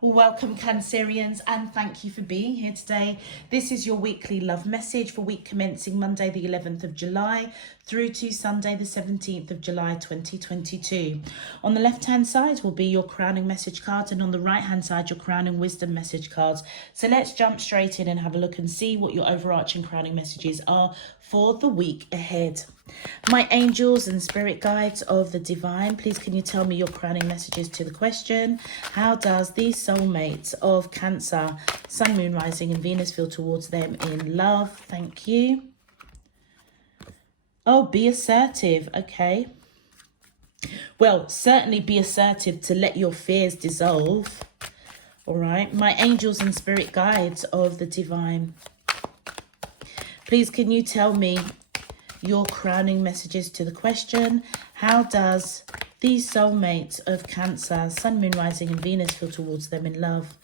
Welcome, Cancerians, and thank you for being here today. This is your weekly love message for week commencing Monday the 11th of July through to Sunday the 17th of July 2022. On the left hand side will be your crowning message cards, and on the right hand side your crowning wisdom message cards. So let's jump straight in and have a look and see what your overarching crowning messages are for the week ahead. My angels and spirit guides of the divine, please can you tell me your crowning messages to the question, how does the soulmates of Cancer, Sun, Moon, Rising and Venus feel towards them in love? Thank you. Oh, be assertive. Okay. Well, certainly be assertive to let your fears dissolve. All right. My angels and spirit guides of the divine, please can you tell me your crowning messages to the question, how does the soulmates of Cancer, Sun, Moon, Rising and Venus feel towards them in love?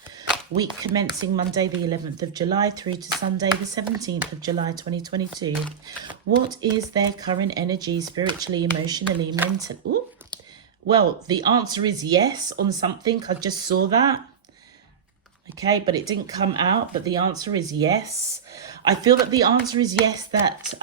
Week commencing Monday the 11th of July through to Sunday the 17th of July 2022. What is their current energy spiritually, emotionally, mentally? Ooh. Well, the answer is yes on something. I just saw that. Okay, but it didn't come out, but the answer is yes. I feel that the answer is yes, that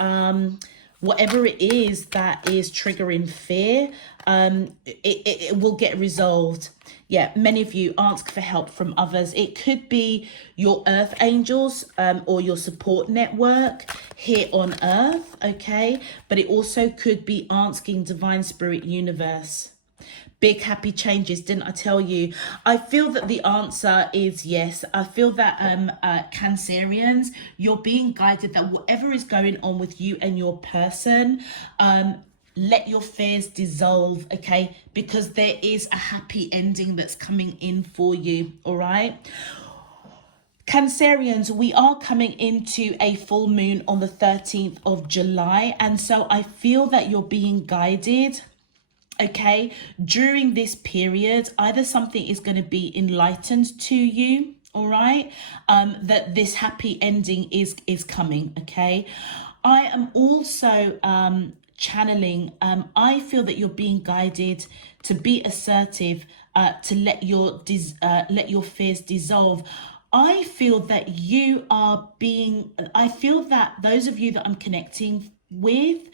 whatever it is that is triggering fear, it will get resolved. Yeah, many of you ask for help from others. It could be your earth angels or your support network here on earth, okay? But it also could be asking divine spirit universe. Big happy changes, didn't I tell you? I feel that the answer is yes. I feel that Cancerians, you're being guided that whatever is going on with you and your person, let your fears dissolve, okay? Because there is a happy ending that's coming in for you, all right? Cancerians, we are coming into a full moon on the 13th of July. And so I feel that you're being guided, okay, during this period. Either something is going to be enlightened to you, all right, that this happy ending is coming, okay? I am also channeling, I feel that you're being guided to be assertive, to let your fears dissolve. I feel that you are being, I feel that those of you that I'm connecting with,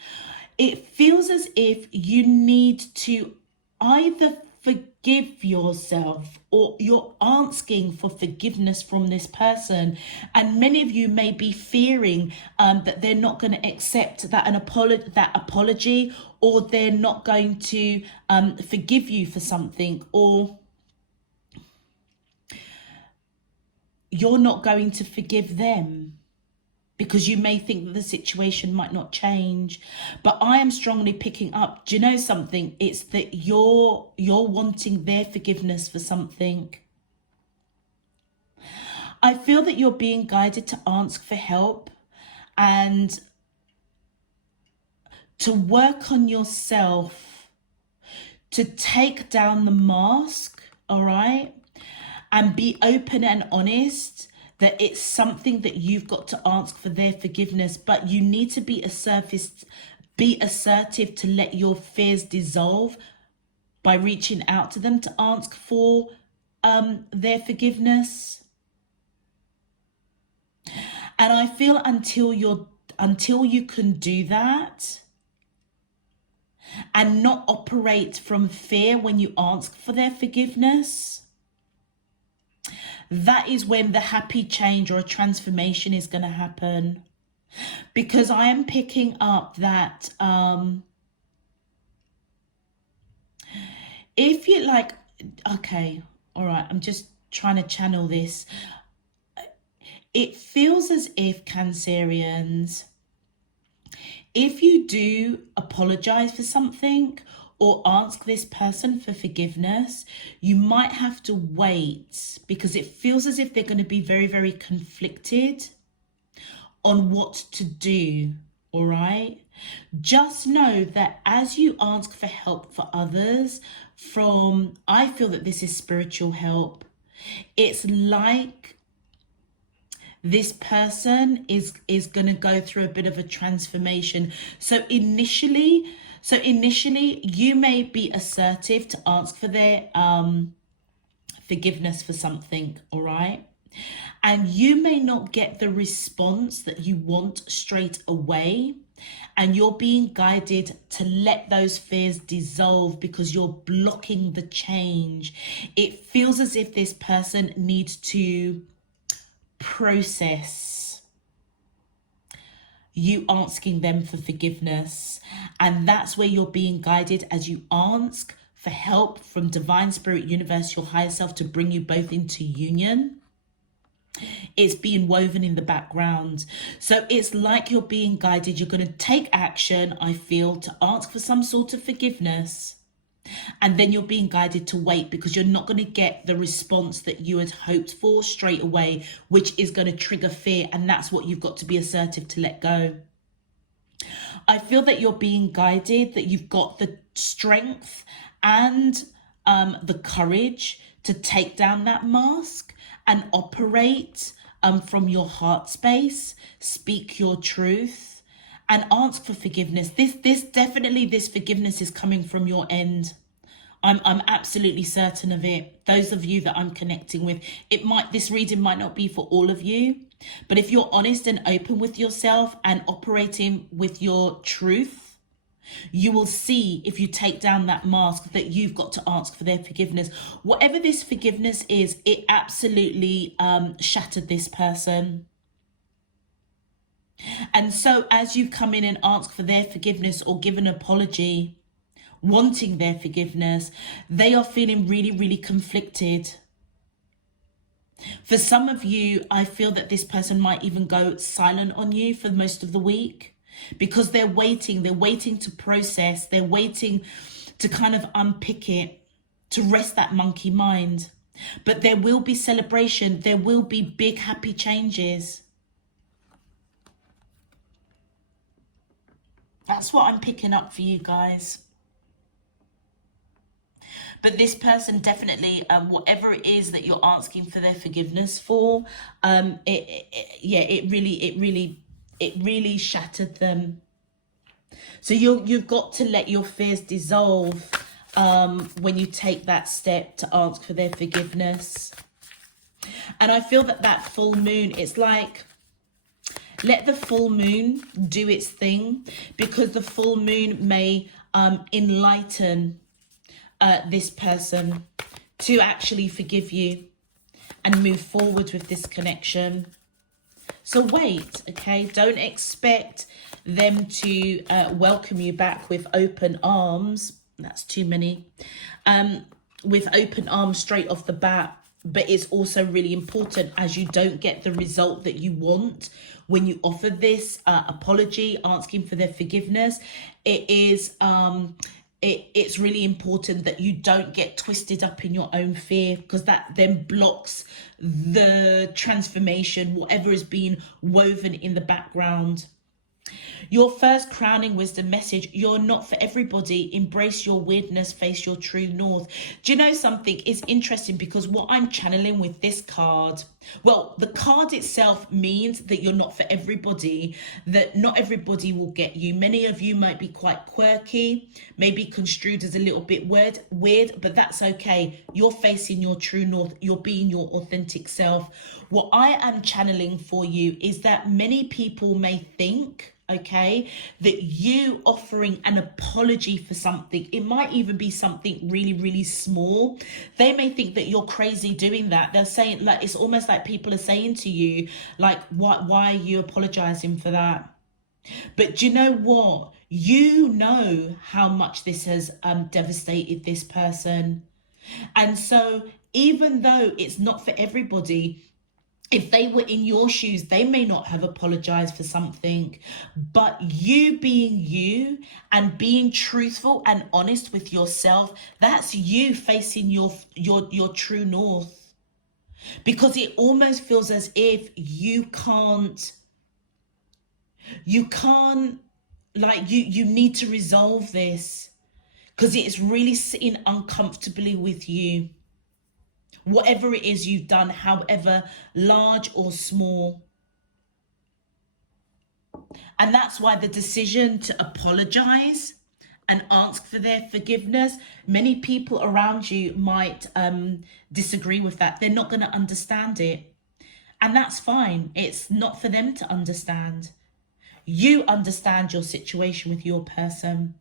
it feels as if you need to either forgive yourself or you're asking for forgiveness from this person. And many of you may be fearing that they're not going to accept that apology, or they're not going to forgive you for something, or you're not going to forgive them, because you may think that the situation might not change. But I am strongly picking up, do you know something? It's that you're wanting their forgiveness for something. I feel that you're being guided to ask for help and to work on yourself, to take down the mask, all right? And be open and honest that it's something that you've got to ask for their forgiveness, but you need to be assertive to let your fears dissolve by reaching out to them to ask for their forgiveness. And I feel until you can do that and not operate from fear when you ask for their forgiveness, that is when the happy change or a transformation is going to happen. Because I am picking up that if you like, okay, all right, I'm just trying to channel this. It feels as if, Cancerians, if you do apologize for something or ask this person for forgiveness, you might have to wait, because it feels as if they're going to be very, very conflicted on what to do, all right? Just know that as you ask for help for others I feel that this is spiritual help. It's like this person is going to go through a bit of a transformation. So initially you may be assertive to ask for their forgiveness for something, all right? And you may not get the response that you want straight away. And you're being guided to let those fears dissolve because you're blocking the change. It feels as if this person needs to process you asking them for forgiveness. And that's where you're being guided as you ask for help from divine spirit, universe, your higher self, to bring you both into union. It's being woven in the background. So it's like you're being guided. You're going to take action, I feel, to ask for some sort of forgiveness. And then you're being guided to wait because you're not going to get the response that you had hoped for straight away, which is going to trigger fear. And that's what you've got to be assertive to let go. I feel that you're being guided, that you've got the strength and the courage to take down that mask and operate from your heart space, speak your truth and ask for forgiveness. This forgiveness is coming from your end. I'm absolutely certain of it. Those of you that I'm connecting with, this reading might not be for all of you, but if you're honest and open with yourself and operating with your truth, you will see, if you take down that mask, that you've got to ask for their forgiveness. Whatever this forgiveness is, it absolutely shattered this person. And so as you come in and ask for their forgiveness or give an apology, wanting their forgiveness, they are feeling really, really conflicted. For some of you, I feel that this person might even go silent on you for most of the week because they're waiting to process, they're waiting to kind of unpick it, to rest that monkey mind. But there will be celebration, there will be big happy changes. That's what I'm picking up for you guys. But this person definitely, whatever it is that you're asking for their forgiveness for, it really shattered them. So you've got to let your fears dissolve when you take that step to ask for their forgiveness. And I feel that full moon, it's like, let the full moon do its thing, because the full moon may enlighten this person to actually forgive you and move forward with this connection. So wait, okay? Don't expect them to welcome you back with open arms. That's too many. With open arms straight off the bat. But it's also really important, as you don't get the result that you want when you offer this apology, asking for their forgiveness. It's really important that you don't get twisted up in your own fear, because that then blocks the transformation, whatever is being woven in the background. Your first crowning wisdom message: you're not for everybody. Embrace your weirdness, face your true north. Do you know something? It's interesting because what I'm channeling with this card, well, the card itself means that you're not for everybody, that not everybody will get you. Many of you might be quite quirky, maybe construed as a little bit weird, but that's okay. You're facing your true north. You're being your authentic self. What I am channeling for you is that many people may think, okay, that you offering an apology for something, it might even be something really, really small. They may think that you're crazy doing that. They're saying, like, it's almost like people are saying to you, like, why are you apologizing for that? But do you know what? You know how much this has devastated this person. And so even though it's not for everybody, if they were in your shoes, they may not have apologized for something, but you being you and being truthful and honest with yourself, that's you facing your true north. Because it almost feels as if you can't, like, you need to resolve this because it's really sitting uncomfortably with you. Whatever it is you've done, however large or small. And that's why the decision to apologize and ask for their forgiveness. Many people around you might disagree with that. They're not going to understand it. And that's fine. It's not for them to understand. You understand your situation with your person.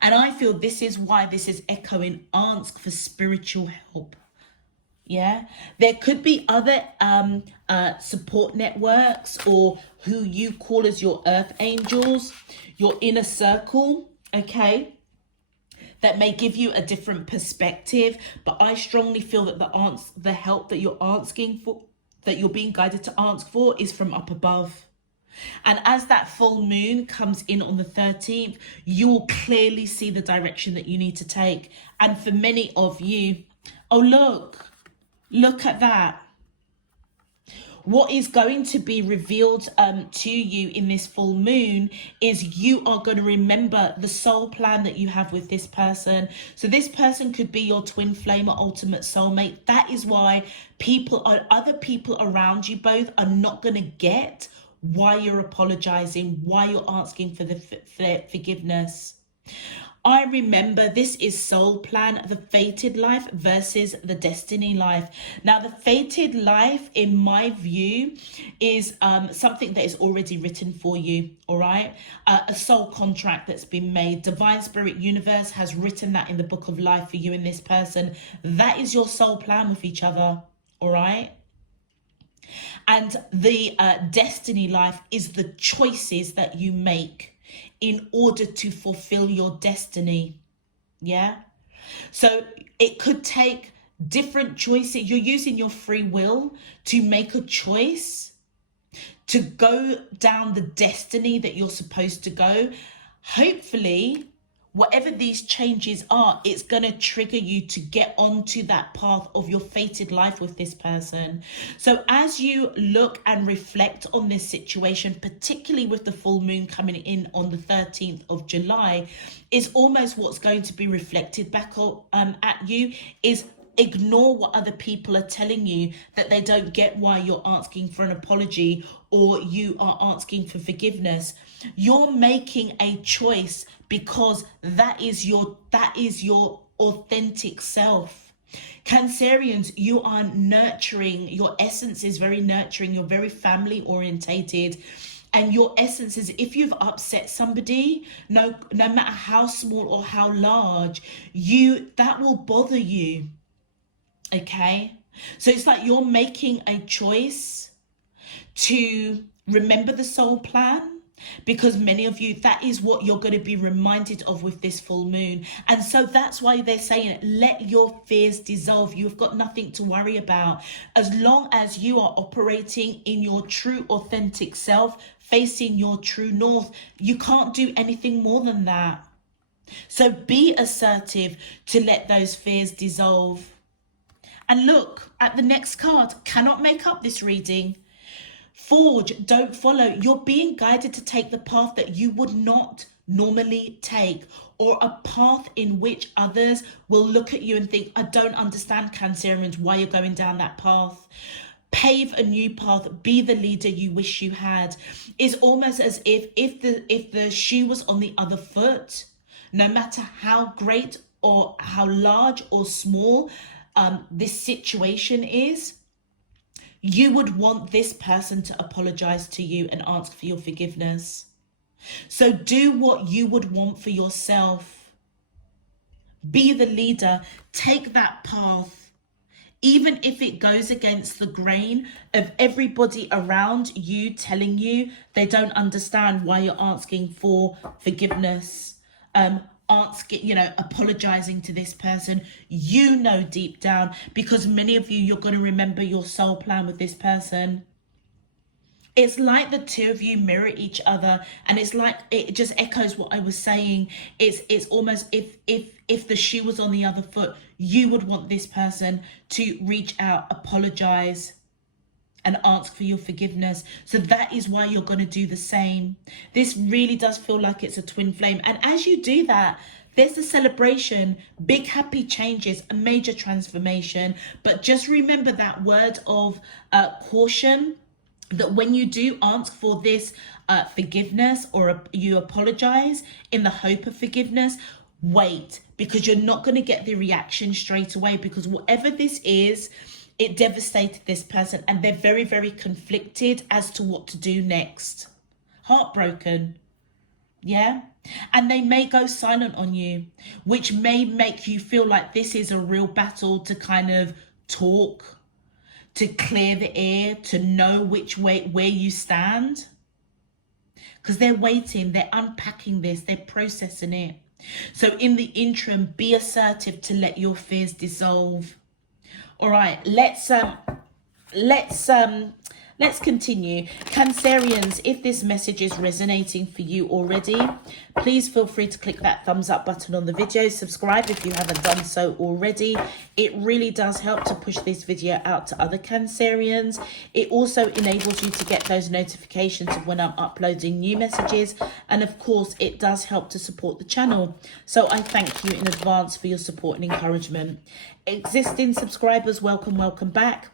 And I feel this is why this is echoing, ask for spiritual help. Yeah, there could be other support networks, or who you call as your earth angels, your inner circle, okay, that may give you a different perspective. But I strongly feel that the help that you're asking for, that you're being guided to ask for, is from up above. And as that full moon comes in on the 13th, you will clearly see the direction that you need to take. And for many of you, oh, look at that. What is going to be revealed to you in this full moon is you are going to remember the soul plan that you have with this person. So this person could be your twin flame or ultimate soulmate. That is why other people around you both are not going to get why you're apologizing, why you're asking for the forgiveness. I remember this is soul plan, the fated life versus the destiny life. Now, the fated life, in my view, is something that is already written for you, all right? A soul contract that's been made. Divine Spirit Universe has written that in the book of life for you and this person. That is your soul plan with each other, all right? And the destiny life is the choices that you make in order to fulfill your destiny. Yeah. So it could take different choices. You're using your free will to make a choice to go down the destiny that you're supposed to go. Hopefully, whatever these changes are, it's going to trigger you to get onto that path of your fated life with this person. So as you look and reflect on this situation, particularly with the full moon coming in on the 13th of July, is almost what's going to be reflected back at you is ignore what other people are telling you, that they don't get why you're asking for an apology or you are asking for forgiveness. You're making a choice because that is your authentic self. Cancerians, you are nurturing. Your essence is very nurturing. You're very family orientated. And your essence is, if you've upset somebody, no matter how small or how large, that will bother you. Okay, so it's like you're making a choice to remember the soul plan, because many of you, that is what you're going to be reminded of with this full moon. And so that's why they're saying, let your fears dissolve. You've got nothing to worry about. As long as you are operating in your true authentic self, facing your true north, you can't do anything more than that. So be assertive to let those fears dissolve. And look at the next card. Cannot make up this reading. Forge, don't follow. You're being guided to take the path that you would not normally take, or a path in which others will look at you and think, I don't understand, Cancerians, why you're going down that path. Pave a new path. Be the leader you wish you had. It's almost as if the shoe was on the other foot, no matter how great or how large or small this situation is, you would want this person to apologize to you and ask for your forgiveness. So do what you would want for yourself. Be the leader. Take that path, even if it goes against the grain of everybody around you telling you they don't understand why you're asking for forgiveness. Apologizing to this person. You know deep down, because many of you, you're going to remember your soul plan with this person. It's like the two of you mirror each other, and it's like it just echoes what I was saying. It's almost if the shoe was on the other foot, you would want this person to reach out, apologize, and ask for your forgiveness. So that is why you're going to do the same. This really does feel like it's a twin flame. And as you do that, there's a celebration, big happy changes, a major transformation. But just remember that word of caution that when you do ask for this forgiveness, or you apologize in the hope of forgiveness, wait, because you're not going to get the reaction straight away, because whatever this is, it devastated this person and they're very, very conflicted as to what to do next. Heartbroken. Yeah. And they may go silent on you, which may make you feel like this is a real battle to kind of talk, to clear the air, to know which way, where you stand. Because they're waiting, they're unpacking this, they're processing it. So in the interim, be assertive to let your fears dissolve. All right, let's continue. Cancerians, if this message is resonating for you already, please feel free to click that thumbs up button on the video. Subscribe if you haven't done so already. It really does help to push this video out to other Cancerians. It also enables you to get those notifications of when I'm uploading new messages. And of course, it does help to support the channel. So I thank you in advance for your support and encouragement. Existing subscribers, welcome back.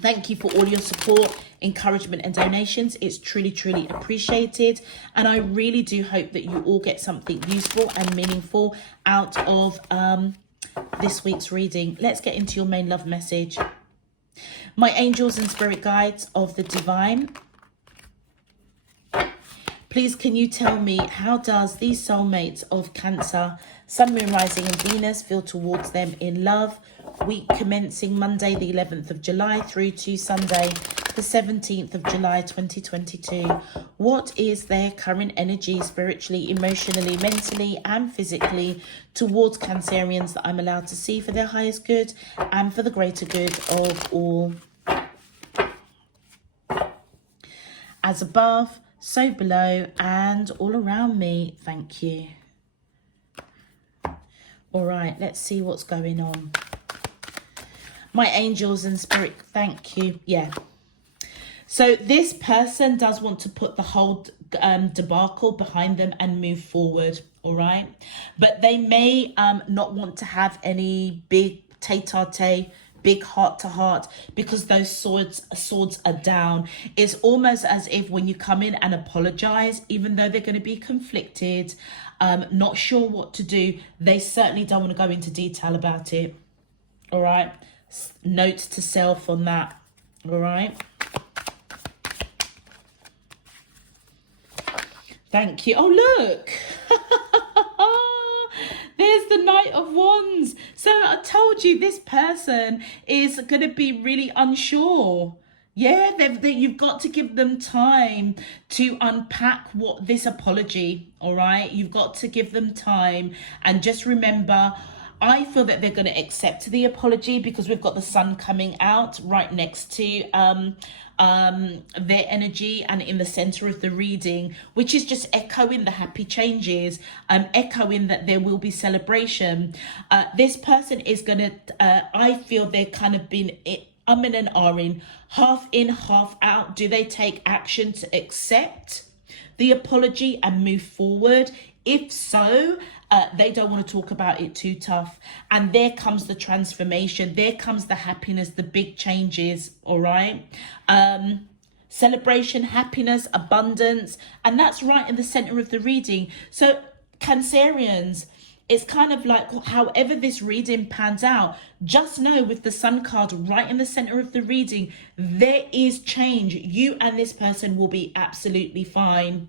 Thank you for all your support, encouragement and donations. It's truly, truly appreciated. And I really do hope that you all get something useful and meaningful out of this week's reading. Let's get into your main love message. My angels and spirit guides of the divine, please can you tell me, how does these soulmates of Cancer, Sun, Moon, Rising and Venus feel towards them in love? Week commencing Monday the 11th of July through to Sunday the 17th of July 2022. What is their current energy spiritually, emotionally, mentally and physically towards Cancerians that I'm allowed to see for their highest good and for the greater good of all? As above, so below and all around me. Thank you. All right, let's see what's going on. My angels and spirit, thank you. Yeah. So this person does want to put the whole debacle behind them and move forward. All right. But they may not want to have any big tete-a-tete, big heart-to-heart, because those swords are down. It's almost as if when you come in and apologize, even though they're going to be conflicted, not sure what to do, they certainly don't want to go into detail about it. All right. Note to self on that. All right. Thank you. Oh, look. There's the Knight of Wands. So I told you this person is going to be really unsure. Yeah, you've got to give them time to unpack what this apology. All right. You've got to give them time. And just remember, I feel that they're going to accept the apology because we've got the sun coming out right next to their energy and in the center of the reading, which is just echoing the happy changes, echoing that there will be celebration. This person is going to, I feel they're kind of been in and ahhing, half in, half out. Do they take action to accept the apology and move forward? If so, they don't want to talk about it too tough. And there comes the transformation. There comes the happiness, the big changes. All right. Celebration, happiness, abundance. And that's right in the center of the reading. So Cancerians, it's kind of like however this reading pans out, just know with the sun card right in the center of the reading, there is change. You and this person will be absolutely fine.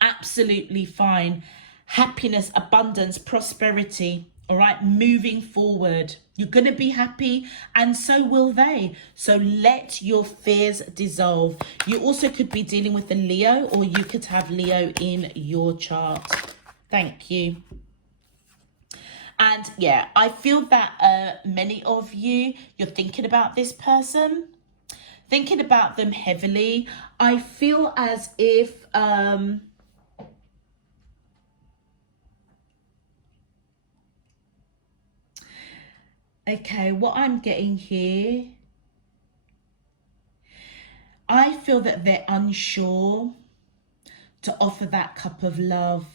Absolutely fine. Happiness, abundance, prosperity. All right, moving forward. You're going to be happy and so will they. So let your fears dissolve. You also could be dealing with a Leo, or you could have Leo in your chart. Thank you. And yeah, I feel that many of you, you're thinking about this person, thinking about them heavily. I feel as if okay, what I'm getting here, I feel that they're unsure to offer that cup of love.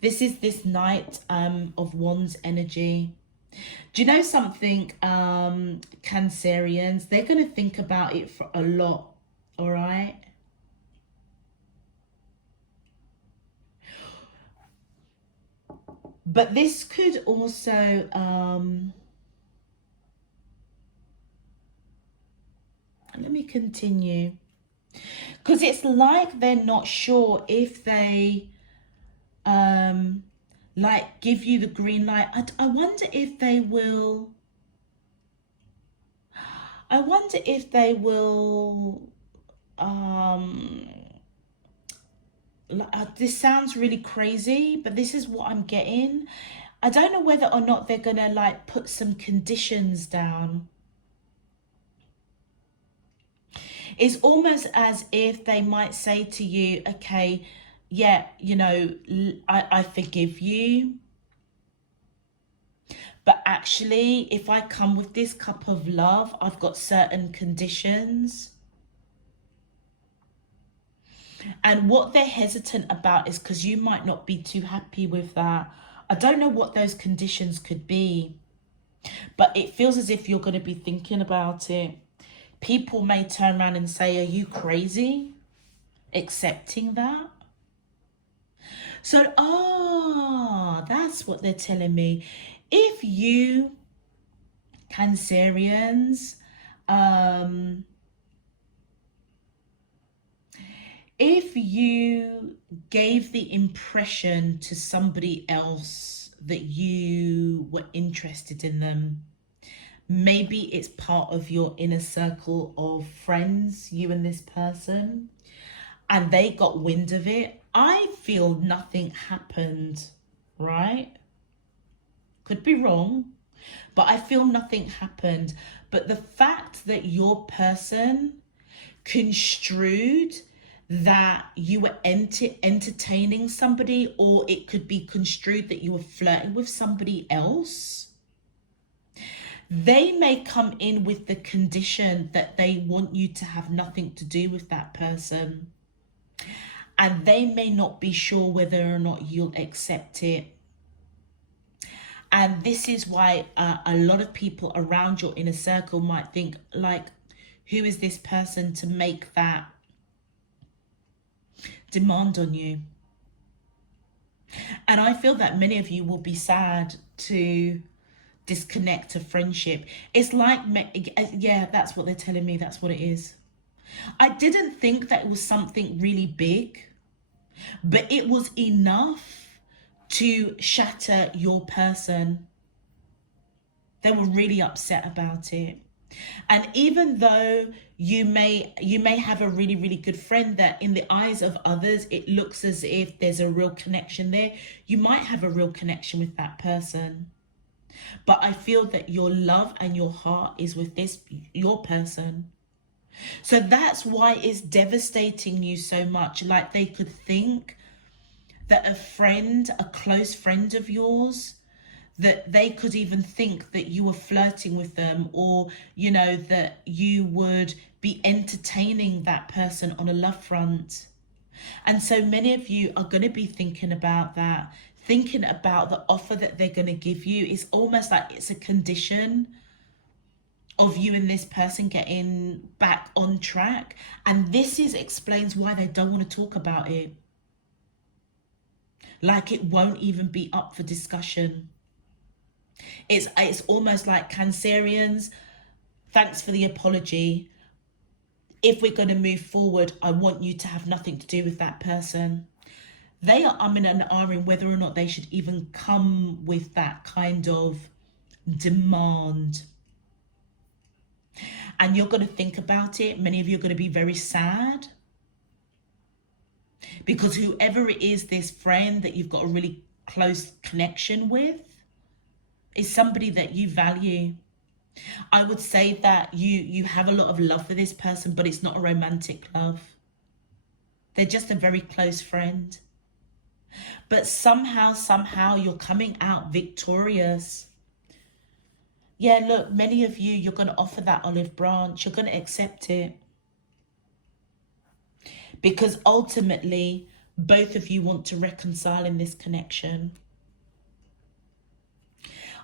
This is this Knight of Wands energy. Do you know something, Cancerians? They're going to think about it for a lot, all right? But this could also, let me continue. Because it's like they're not sure if they, like, give you the green light. I wonder if they will, I wonder if they will, this sounds really crazy, but this is what I'm getting. I don't know whether or not they're gonna like put some conditions down. It's almost as if they might say to you, okay, yeah, you know, I forgive you, but actually if I come with this cup of love, I've got certain conditions. And what they're hesitant about is because you might not be too happy with that. I don't know what those conditions could be, but it feels as if you're going to be thinking about it. People may turn around and say, are you crazy accepting that? So, that's what they're telling me. If you, Cancerians, if you gave the impression to somebody else that you were interested in them, maybe it's part of your inner circle of friends, you and this person, and they got wind of it. I feel nothing happened, right? Could be wrong, but I feel nothing happened. But the fact that your person construed that you were entertaining somebody, or it could be construed that you were flirting with somebody else, they may come in with the condition that they want you to have nothing to do with that person. And they may not be sure whether or not you'll accept it. And this is why a lot of people around your inner circle might think, like, who is this person to make that demand on you? And I feel that many of you will be sad to disconnect a friendship. It's like, yeah, that's what they're telling me. That's what it is. I didn't think that it was something really big, but it was enough to shatter your person. They were really upset about it. And even though you may have a really, really good friend that in the eyes of others, it looks as if there's a real connection there. You might have a real connection with that person. But I feel that your love and your heart is with your person. So that's why it's devastating you so much. Like, they could think that a close friend of yours, that they could even think that you were flirting with them, or, you know, that you would be entertaining that person on a love front. And so many of you are going to be thinking about that, thinking about the offer that they're going to give you. It's almost like it's a condition of you and this person getting back on track. And this explains why they don't want to talk about it. Like, it won't even be up for discussion. It's almost like, Cancerians, thanks for the apology. If we're going to move forward, I want you to have nothing to do with that person. They are umming and ahhing whether or not they should even come with that kind of demand. And you're going to think about it. Many of you are going to be very sad, because whoever it is, this friend that you've got a really close connection with, is somebody that you value. I would say that you have a lot of love for this person, but it's not a romantic love. They're just a very close friend. But somehow you're coming out victorious. Yeah, look, many of you, you're going to offer that olive branch. You're going to accept it. Because ultimately, both of you want to reconcile in this connection.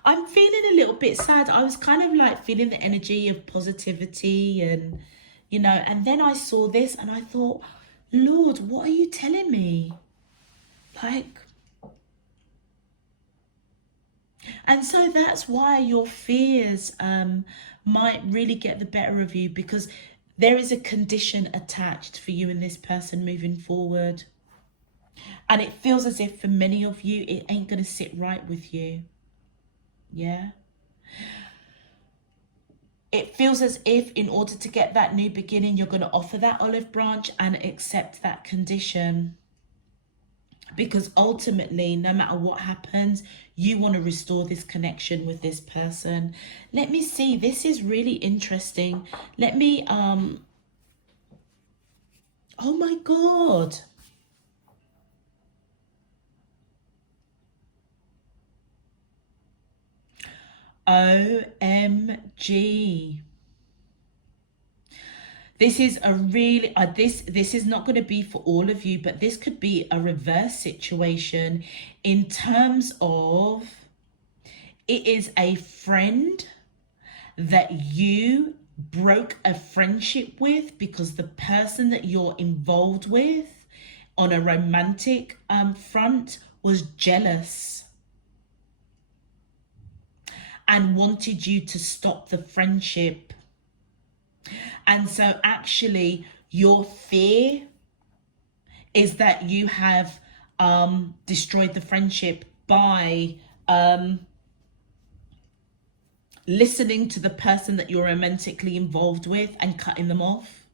I'm feeling a little bit sad. I was kind of like feeling the energy of positivity and, you know, and then I saw this and I thought, Lord, what are you telling me? Like, and so that's why your fears might really get the better of you, because there is a condition attached for you and this person moving forward. And it feels as if for many of you, it ain't going to sit right with you. Yeah. It feels as if in order to get that new beginning, you're going to offer that olive branch and accept that condition. Because ultimately, no matter what happens, you want to restore this connection with this person. Let me see. This is really interesting. Let me, oh my God. OMG. This is a really, this is not going to be for all of you, but this could be a reverse situation in terms of it is a friend that you broke a friendship with because the person that you're involved with on a romantic front was jealous and wanted you to stop the friendship. And so actually your fear is that you have destroyed the friendship by listening to the person that you're romantically involved with and cutting them off.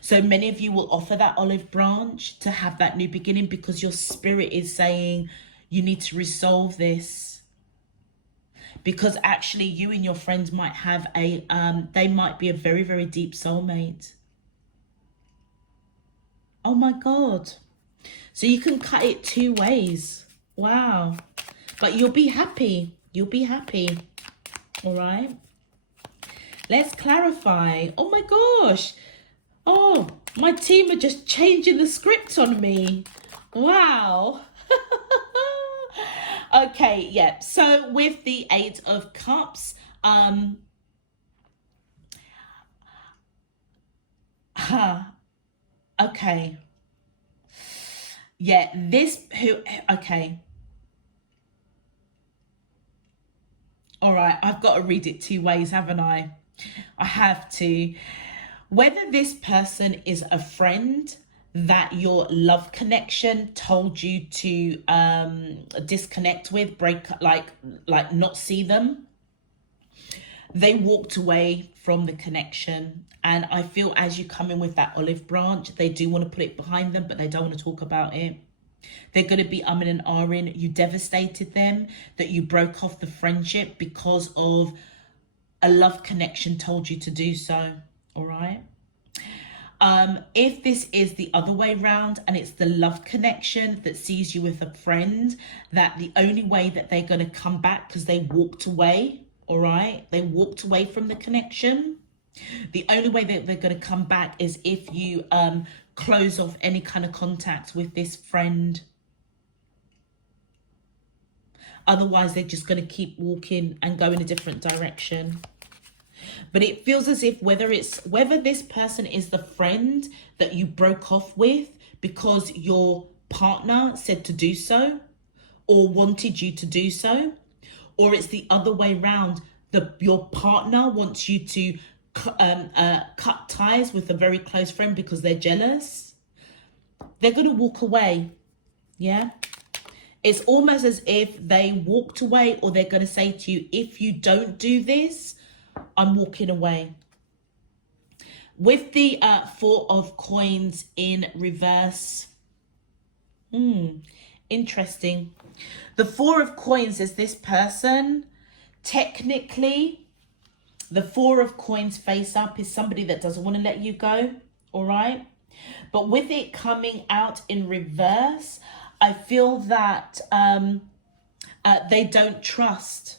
So many of you will offer that olive branch to have that new beginning because your spirit is saying you need to resolve this. Because actually you and your friends might have a, they might be a very, very deep soulmate. Oh my God. So you can cut it two ways. Wow. But you'll be happy. You'll be happy. All right. Let's clarify. Oh my gosh. Oh, my team are just changing the script on me. Wow. Okay, yeah. So with the Eight of Cups, okay. Yeah, okay. All right, I've got to read it two ways, haven't I? I have to. Whether this person is a friend that your love connection told you to disconnect with, break, like not see them. They walked away from the connection. And I feel as you come in with that olive branch, they do want to put it behind them, but they don't want to talk about it. They're going to be umming and ahhing. You devastated them, that you broke off the friendship because of a love connection told you to do so. All right. If this is the other way round and it's the love connection that sees you with a friend, that the only way that they're going to come back because they walked away, all right, they walked away from the connection. The only way that they're going to come back is if you close off any kind of contact with this friend. Otherwise, they're just going to keep walking and go in a different direction. But it feels as if whether this person is the friend that you broke off with because your partner said to do so or wanted you to do so, or it's the other way around, your partner wants you to cut ties with a very close friend because they're jealous, they're going to walk away. Yeah. It's almost as if they walked away, or they're going to say to you, if you don't do this, I'm walking away. With the Four of Coins in reverse. Interesting. The Four of Coins is this person. Technically, the Four of Coins face up is somebody that doesn't want to let you go. All right. But with it coming out in reverse, I feel that they don't trust.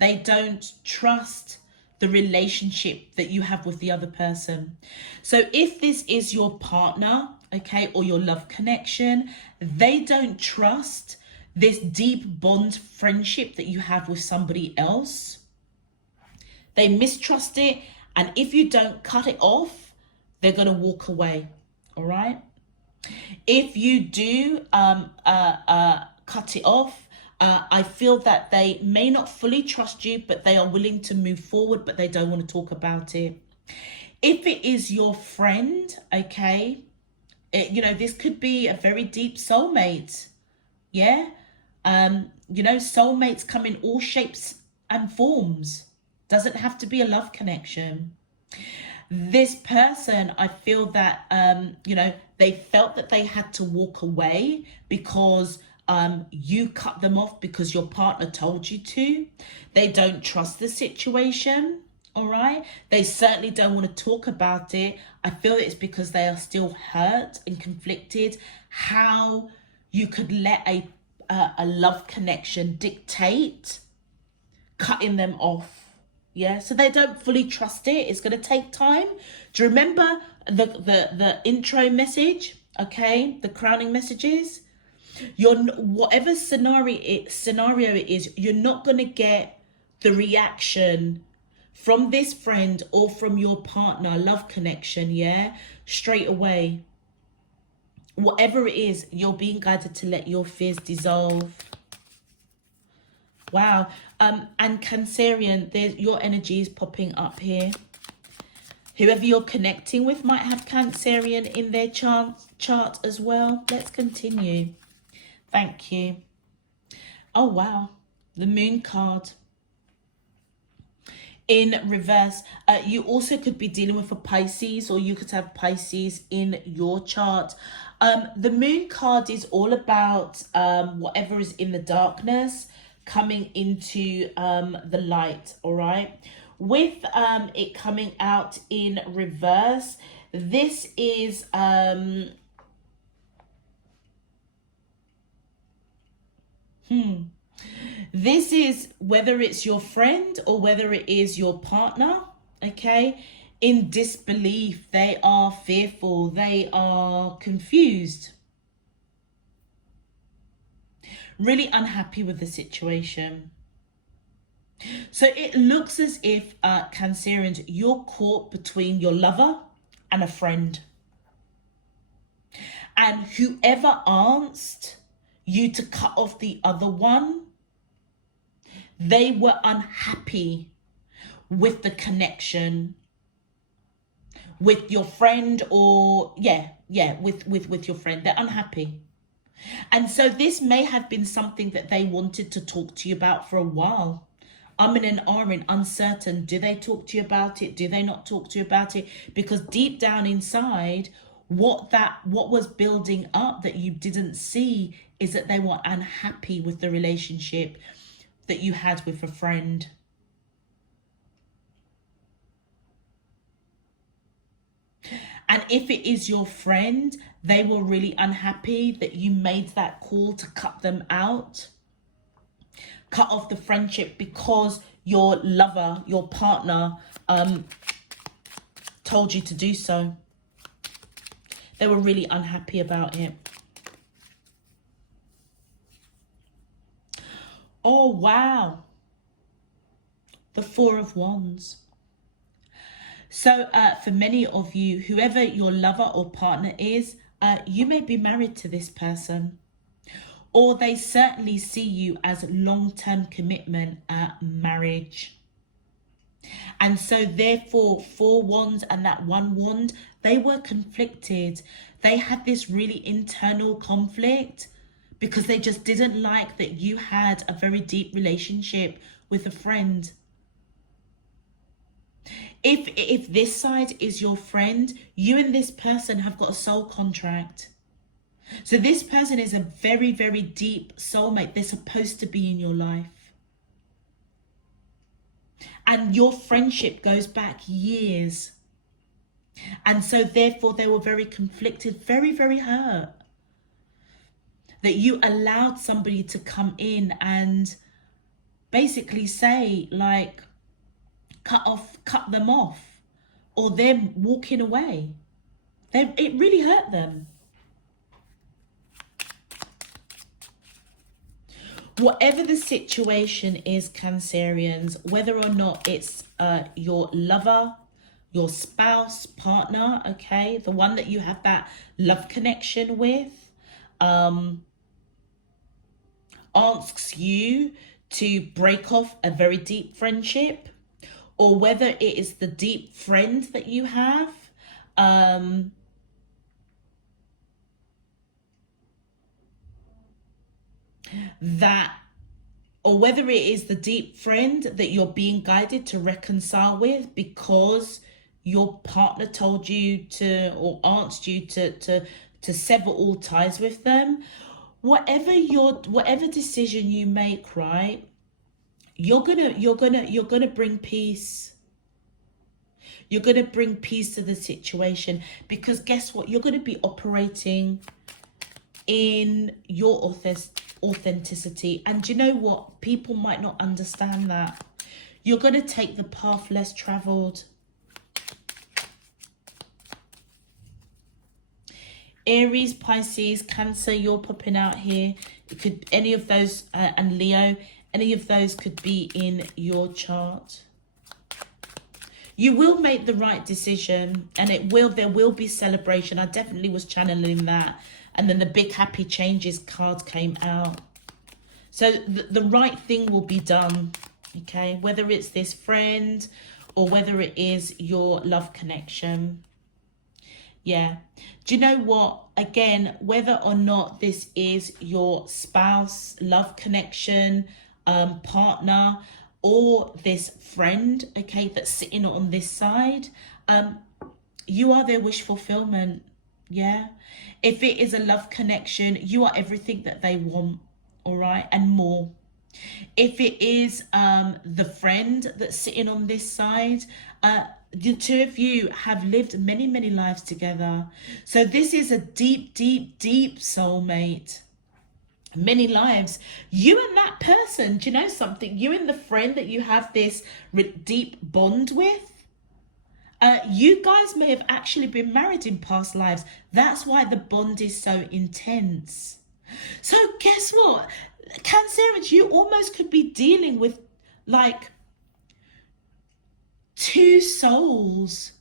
They don't trust the relationship that you have with the other person. So if this is your partner, okay, or your love connection, they don't trust this deep bond friendship that you have with somebody else. They mistrust it, and if you don't cut it off, they're going to walk away. All right. If you do cut it off, I feel that they may not fully trust you, but they are willing to move forward, but they don't want to talk about it. If it is your friend, okay, this could be a very deep soulmate. Yeah. Soulmates come in all shapes and forms. Doesn't have to be a love connection. This person, I feel that, they felt that they had to walk away because you cut them off because your partner told you to. They don't trust the situation. All right. They certainly don't want to talk about it. I feel it's because they are still hurt and conflicted. How you could let a love connection dictate cutting them off. Yeah, so they don't fully trust it. It's going to take time. Do you remember the intro message? Okay, the crowning messages. Whatever scenario it is, you're not going to get the reaction from this friend or from your partner, love connection, yeah, straight away. Whatever it is, you're being guided to let your fears dissolve. Wow. And Cancerian, your energy is popping up here. Whoever you're connecting with might have Cancerian in their chart as well. Let's continue. Thank you. Oh, wow. The Moon card. In reverse, you also could be dealing with a Pisces, or you could have Pisces in your chart. The Moon card is all about whatever is in the darkness coming into the light. All right, with it coming out in reverse, this is this is whether it's your friend or whether it is your partner, okay, in disbelief. They are fearful, they are confused, really unhappy with the situation. So it looks as if, Cancerians, you're caught between your lover and a friend. And whoever asked you to cut off the other one, they were unhappy with the connection with your friend, or with your friend. They're unhappy. And so this may have been something that they wanted to talk to you about for a while. And ahhing, uncertain. Do they talk to you about it? Do they not talk to you about it? Because deep down inside, what was building up that you didn't see is that they were unhappy with the relationship that you had with a friend. And if it is your friend, they were really unhappy that you made that call to cut them out, cut off the friendship, because your lover, your partner, told you to do so. They were really unhappy about it. Oh, wow. The Four of Wands. So for many of you, whoever your lover or partner is, you may be married to this person, or they certainly see you as long-term commitment, marriage. And so therefore, 4 wands and that 1 wand, they were conflicted. They had this really internal conflict because they just didn't like that you had a very deep relationship with a friend. If this side is your friend, you and this person have got a soul contract. So this person is a very, very deep soulmate. They're supposed to be in your life. And your friendship goes back years. And so therefore they were very conflicted, very, very hurt that you allowed somebody to come in and basically say, like, cut them off, or them walking away. It really hurt them. Whatever the situation is, Cancerians, whether or not it's your lover, your spouse, partner, okay, the one that you have that love connection with, asks you to break off a very deep friendship, or whether it is the deep friend that you have, or whether it is the deep friend that you're being guided to reconcile with because your partner told you to, or asked you to sever all ties with them. Whatever decision you make, right, you're gonna bring peace. You're gonna bring peace to the situation, because guess what? You're gonna be operating in your authenticity. And you know what? People might not understand that. You're going to take the path less traveled. Aries, Pisces, Cancer, you're popping out here. It could, any of those, and Leo, any of those could be in your chart. You will make the right decision, and there will be celebration. I definitely was channeling that. And then the big happy changes card came out. So the right thing will be done, okay? Whether it's this friend or whether it is your love connection. Yeah. Do you know what? Again, whether or not this is your spouse, love connection, partner, or this friend, okay, that's sitting on this side, you are their wish fulfillment. Yeah. If it is a love connection, you are everything that they want, all right, and more. If it is the friend that's sitting on this side, the two of you have lived many, many lives together. So this is a deep, deep, deep soulmate. Many lives. You and that person, do you know something? You and the friend that you have this deep bond with, you guys may have actually been married in past lives. That's why the bond is so intense. So guess what? Cancerians, you almost could be dealing with like two souls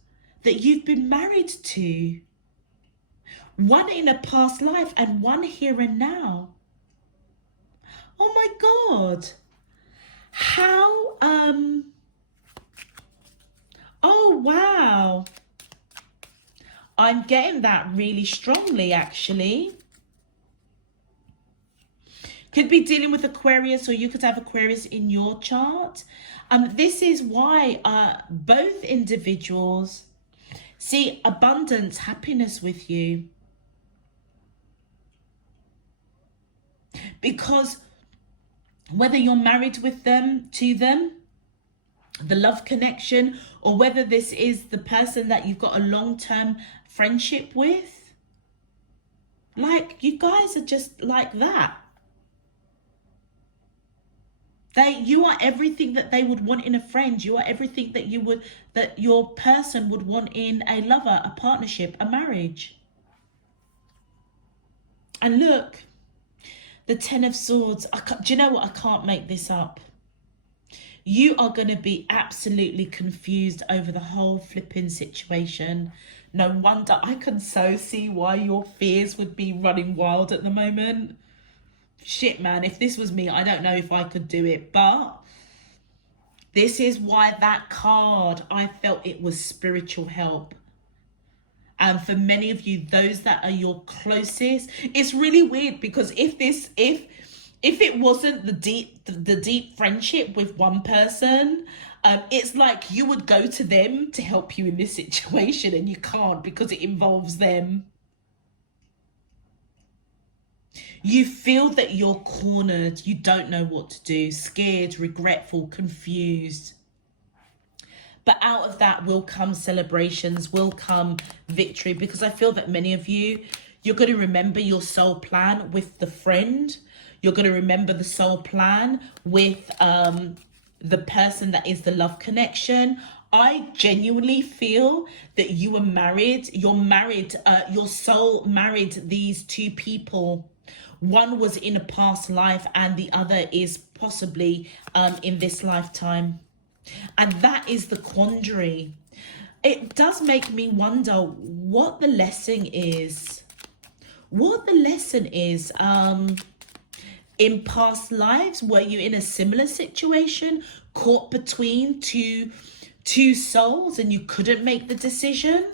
that you've been married to. One in a past life and one here and now. Oh my God. How, oh, wow. I'm getting that really strongly, actually. Could be dealing with Aquarius, or you could have Aquarius in your chart. This is why both individuals see abundance, happiness with you. Because whether you're married with them, to them, the love connection, or whether this is the person that you've got a long-term friendship with, like, you guys are just like that. You are everything that they would want in a friend. You are everything that your person would want in a lover, a partnership, a marriage. And look, the Ten of Swords. Do you know what? I can't make this up. You are going to be absolutely confused over the whole flipping situation. No wonder. I can so see why your fears would be running wild at the moment. Shit, man, if this was me, I don't know if I could do it. But this is why that card, I felt it was spiritual help. And for many of you, those that are your closest, it's really weird, because if it wasn't the deep friendship with one person, it's like you would go to them to help you in this situation, and you can't because it involves them. You feel that you're cornered. You don't know what to do. Scared, regretful, confused. But out of that will come celebrations, will come victory. Because I feel that many of you, you're going to remember your soul plan with the friend. You're going to remember the soul plan with the person that is the love connection. I genuinely feel that you were married. You're married. Your soul married these two people. One was in a past life and the other is possibly in this lifetime. And that is the quandary. It does make me wonder what the lesson is. What the lesson is. In past lives, were you in a similar situation, caught between two souls and you couldn't make the decision?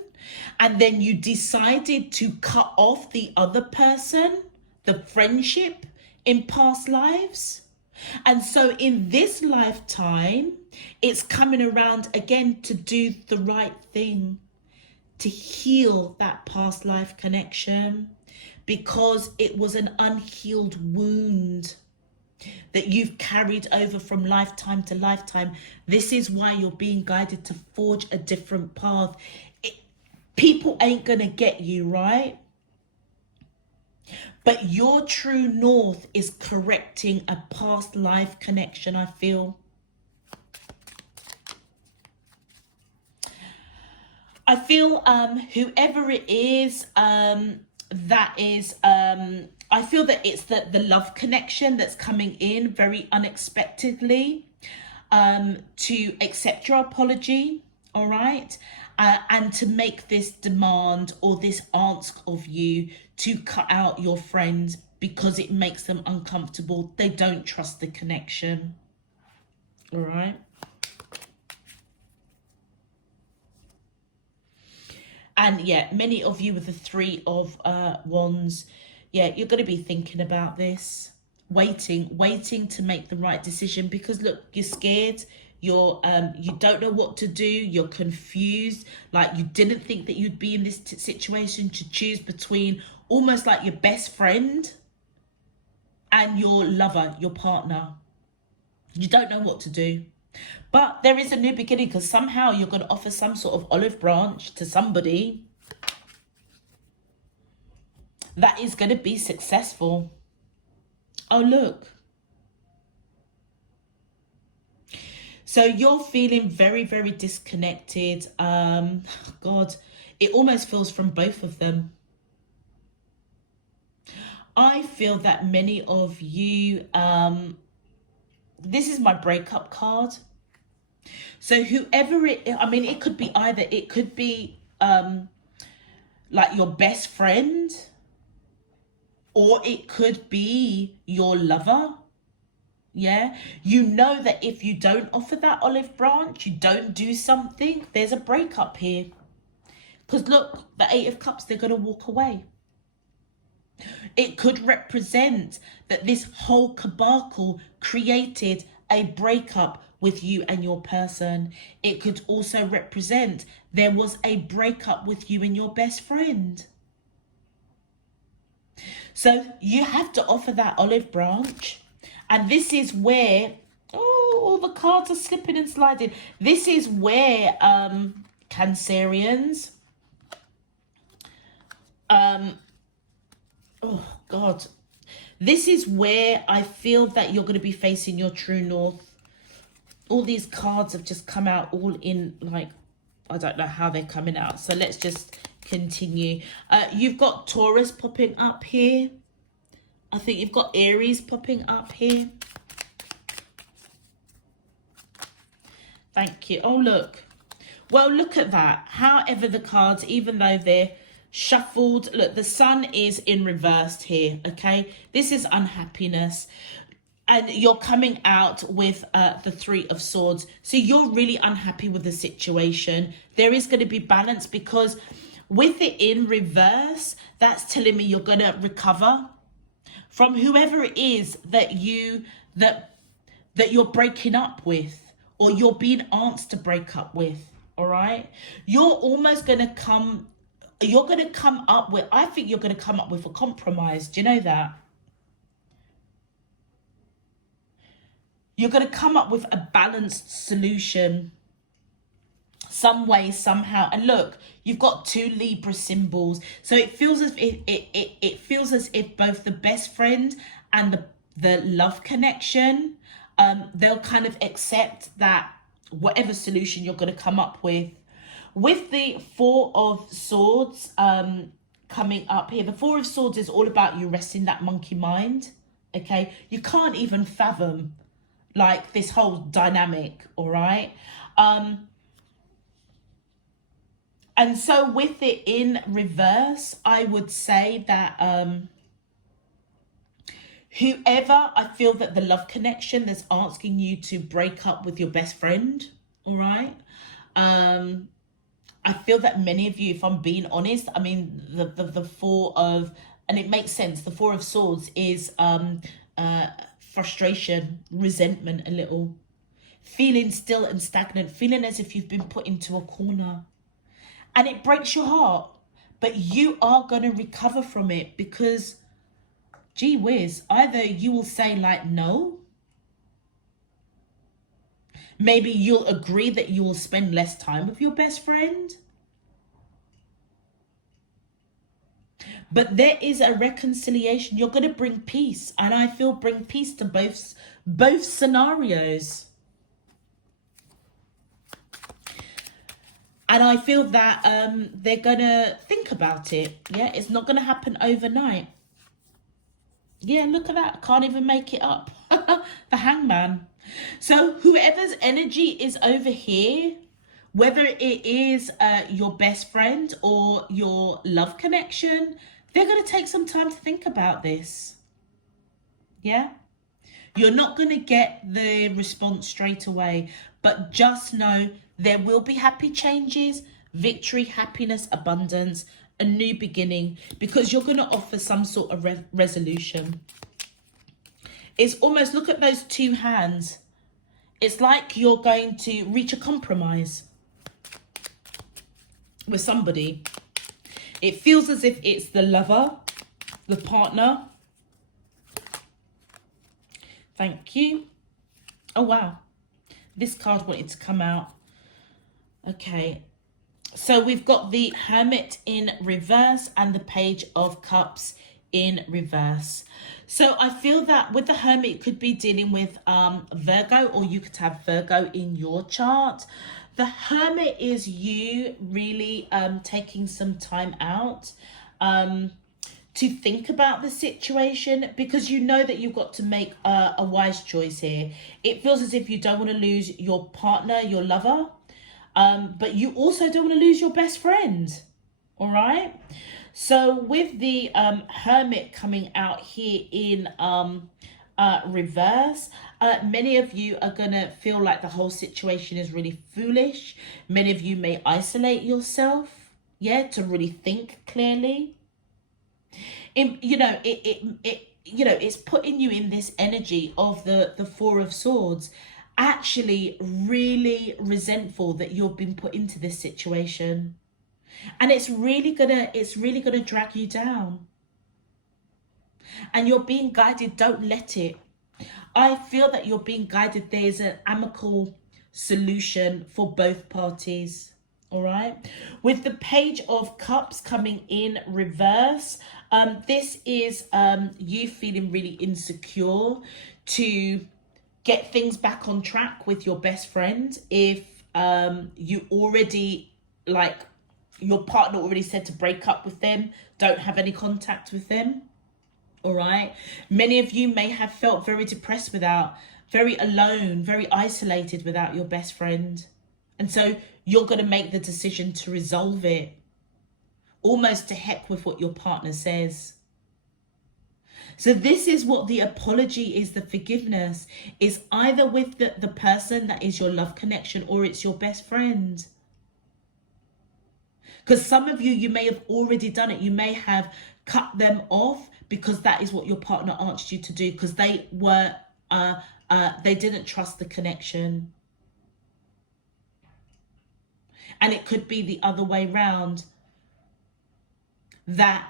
And then you decided to cut off the other person, the friendship in past lives. And so in this lifetime, it's coming around again to do the right thing, to heal that past life connection, because it was an unhealed wound that you've carried over from lifetime to lifetime. This is why you're being guided to forge a different path. People ain't gonna get you, right? But your true north is correcting a past life connection, I feel. I feel whoever it is, that is, I feel that it's the love connection that's coming in very unexpectedly, to accept your apology, all right? And to make this demand or this ask of you to cut out your friend because it makes them uncomfortable. They don't trust the connection. All right. And yeah, many of you with the Three of Wands, yeah, you're going to be thinking about this, waiting to make the right decision, because look, you're scared. You're you don't know what to do. You're confused. Like, you didn't think that you'd be in this situation to choose between almost like your best friend and your lover, your partner. You don't know what to do. But there is a new beginning, because somehow you're going to offer some sort of olive branch to somebody that is going to be successful. Oh, look. So you're feeling very, very disconnected. God, it almost feels from both of them. I feel that many of you, this is my breakup card. So whoever it could be either, it could be like your best friend, or it could be your lover. Yeah, you know that if you don't offer that olive branch, you don't do something, there's a breakup here. Because look, the Eight of Cups, they're going to walk away. It could represent that this whole debacle created a breakup with you and your person. It could also represent there was a breakup with you and your best friend. So you have to offer that olive branch. And this is where, oh, all the cards are slipping and sliding. This is where, Cancerians, oh God, this is where I feel that you're going to be facing your true north. All these cards have just come out all in, like, I don't know how they're coming out. So let's just continue. You've got Taurus popping up here. I think you've got Aries popping up here. Thank you. Oh, look. Well, look at that. However, the cards, even though they're shuffled, look, the Sun is in reversed here, okay? This is unhappiness. And you're coming out with the Three of Swords. So you're really unhappy with the situation. There is going to be balance, because with it in reverse, that's telling me you're going to recover from whoever it is that you're breaking up with, or you're being asked to break up with. All right, you're almost going to come up with, I think you're going to come up with a compromise. Do you know that? You're going to come up with a balanced solution, some way, somehow. And look, you've got two Libra symbols, so it feels as if it feels as if both the best friend and the love connection, they'll kind of accept that whatever solution you're going to come up with. With the Four of Swords coming up here. The Four of Swords is all about you resting that monkey mind. Okay, you can't even fathom like this whole dynamic, all right? And so with it in reverse, I would say that whoever, I feel that the love connection that's asking you to break up with your best friend, all right? I feel that many of you, if I'm being honest, I mean, the Four of, and it makes sense, the Four of Swords is frustration, resentment a little, feeling still and stagnant, feeling as if you've been put into a corner. And it breaks your heart, but you are going to recover from it because, gee whiz, either you will say like, no, maybe you'll agree that you will spend less time with your best friend. But there is a reconciliation. You're going to bring peace. And I feel bring peace to both scenarios. And I feel that they're going to think about it. Yeah, it's not going to happen overnight. Yeah, look at that. Can't even make it up. The Hangman. So whoever's energy is over here, whether it is your best friend or your love connection, they're going to take some time to think about this. Yeah? You're not going to get the response straight away, but just know there will be happy changes, victory, happiness, abundance, a new beginning, because you're going to offer some sort of resolution. It's almost, look at those two hands. It's like you're going to reach a compromise with somebody. It feels as if it's the lover, the partner. Thank you. Oh, wow. This card wanted to come out. Okay. So we've got the Hermit in reverse and the Page of Cups in reverse. So I feel that with the Hermit, it could be dealing with Virgo, or you could have Virgo in your chart. The Hermit is you really taking some time out to think about the situation, because you know that you've got to make a wise choice here. It feels as if you don't want to lose your partner, your lover, but you also don't want to lose your best friend. All right. So with the Hermit coming out here in reverse, many of you are going to feel like the whole situation is really foolish. Many of you may isolate yourself, yeah, to really think clearly. It's putting you in this energy of the Four of Swords, actually really resentful that you've been put into this situation. And it's really gonna drag you down. And you're being guided, don't let it. I feel that you're being guided. There's an amicable solution for both parties. All right. With the Page of Cups coming in reverse, this is you feeling really insecure to get things back on track with your best friend. If you already, like, your partner already said to break up with them, don't have any contact with them. All right. Many of you may have felt very depressed very alone, very isolated without your best friend. And so you're going to make the decision to resolve it, almost to heck with what your partner says. So this is what the apology is, the forgiveness is, either with the person that is your love connection, or it's your best friend. Because some of you may have already done it. You may have cut them off because that is what your partner asked you to do, because they didn't trust the connection. And it could be the other way round, that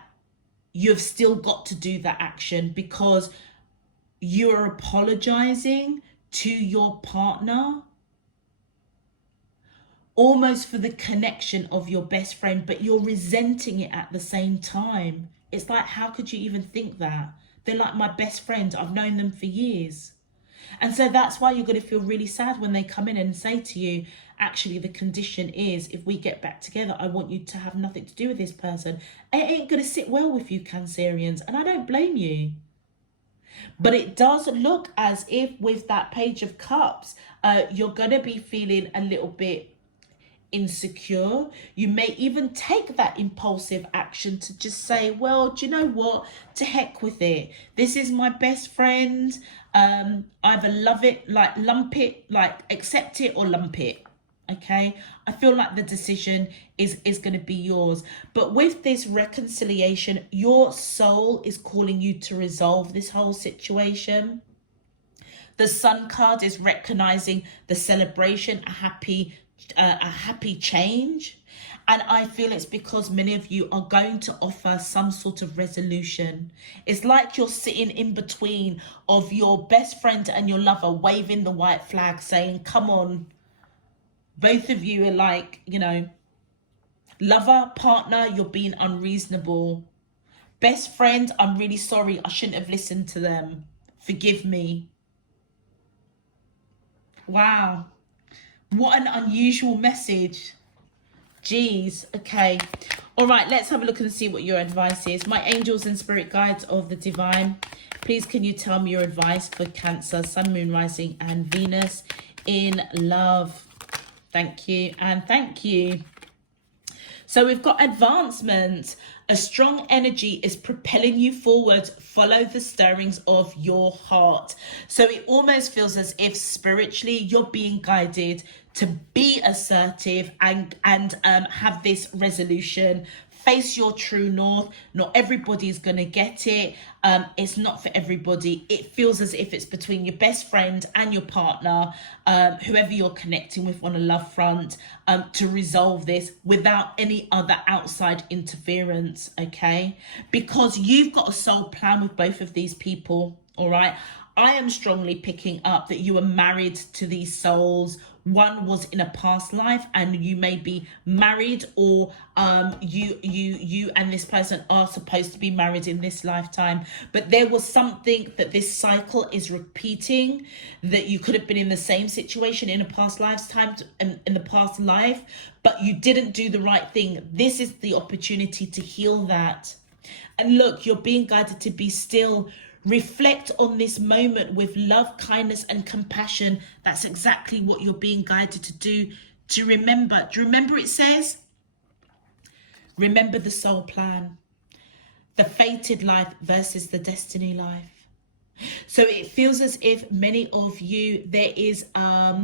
you've still got to do that action because you're apologizing to your partner almost for the connection of your best friend, but you're resenting it at the same time. It's like, how could you even think that? They're like my best friend. I've known them for years. And so that's why you're going to feel really sad when they come in and say to you, actually, the condition is if we get back together, I want you to have nothing to do with this person. It ain't going to sit well with you, Cancerians, and I don't blame you. But it does look as if with that Page of Cups, you're going to be feeling a little bit insecure. You may even take that impulsive action to just say, well, do you know what, to heck with it, this is my best friend, either love it, like lump it, like accept it, or lump it. Okay, I feel like the decision is going to be yours. But with this reconciliation, your soul is calling you to resolve this whole situation. The Sun card is recognizing the celebration, a happy change. And I feel it's because many of you are going to offer some sort of resolution. It's like you're sitting in between of your best friend and your lover, waving the white flag, saying, come on. Both of you are like, you know, lover, partner, you're being unreasonable. Best friend, I'm really sorry, I shouldn't have listened to them. Forgive me. Wow. What an unusual message. Jeez. Okay. All right, let's have a look and see what your advice is. My angels and spirit guides of the divine, please can you tell me your advice for Cancer, Sun, Moon, Rising and Venus in love? Thank you and thank you. So we've got advancement. A strong energy is propelling you forward. Follow the stirrings of your heart. So it almost feels as if spiritually you're being guided to be assertive and have this resolution. Face your true north. Not everybody's going to get it. It's not for everybody. It feels as if it's between your best friend and your partner, whoever you're connecting with on a love front, to resolve this without any other outside interference, okay? Because you've got a soul plan with both of these people, all right? I am strongly picking up that you are married to these souls. One was in a past life and you may be married, or you and this person are supposed to be married in this lifetime. But there was something that this cycle is repeating, that you could have been in the same situation in a past lifetime, in the past life, but you didn't do the right thing. This is the opportunity to heal that. And look, you're being guided to be still. Reflect on this moment with love, kindness and compassion. That's exactly what you're being guided to do. To remember. Do you remember it says? Remember the soul plan. The fated life versus the destiny life. So it feels as if many of you, there is a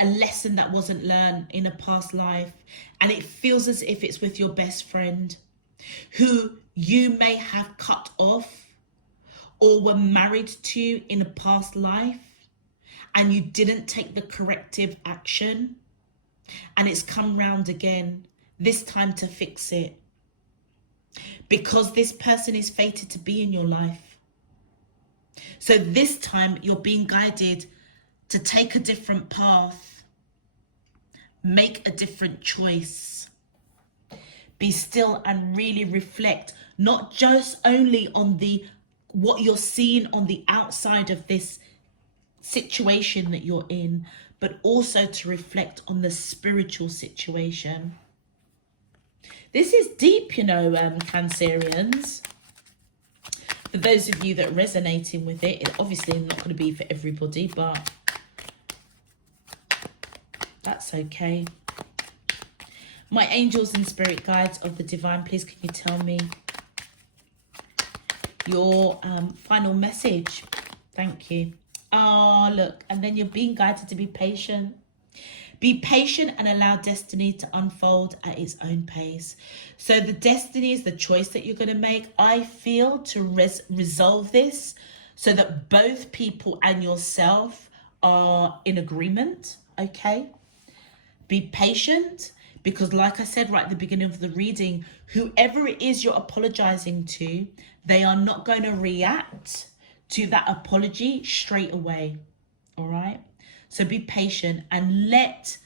lesson that wasn't learned in a past life. And it feels as if it's with your best friend, who you may have cut off or were married to in a past life, and you didn't take the corrective action, and it's come round again, this time to fix it, because this person is fated to be in your life. So this time you're being guided to take a different path, make a different choice. Be still and really reflect, not just only on what you're seeing on the outside of this situation that you're in, but also to reflect on the spiritual situation. This is deep, you know, Cancerians. For those of you that are resonating with it, it's obviously not going to be for everybody, but that's okay. My angels and spirit guides of the divine, please can you tell me your final message? Thank you. Oh, look, and then you're being guided to be patient. Be patient and allow destiny to unfold at its own pace. So the destiny is the choice that you're going to make, I feel, to resolve this so that both people and yourself are in agreement, okay? Be patient. Because like I said right at the beginning of the reading, whoever it is you're apologizing to, they are not going to react to that apology straight away. All right? So be patient and let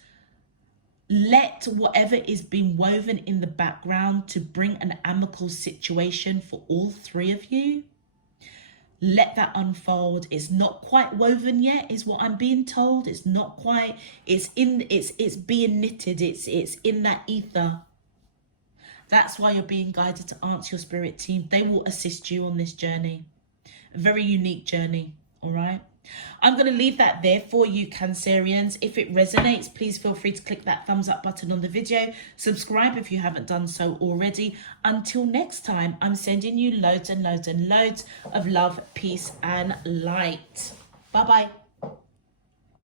whatever is being woven in the background to bring an amicable situation for all three of you. Let that unfold. It's not quite woven yet, is what I'm being told. It's not quite, it's being knitted. It's in that ether. That's why you're being guided to answer your spirit team. They will assist you on this journey. A very unique journey. All right. I'm going to leave that there for you, Cancerians. If it resonates, please feel free to click that thumbs up button on the video. Subscribe if you haven't done so already. Until next time, I'm sending you loads and loads and loads of love, peace, and light. Bye-bye.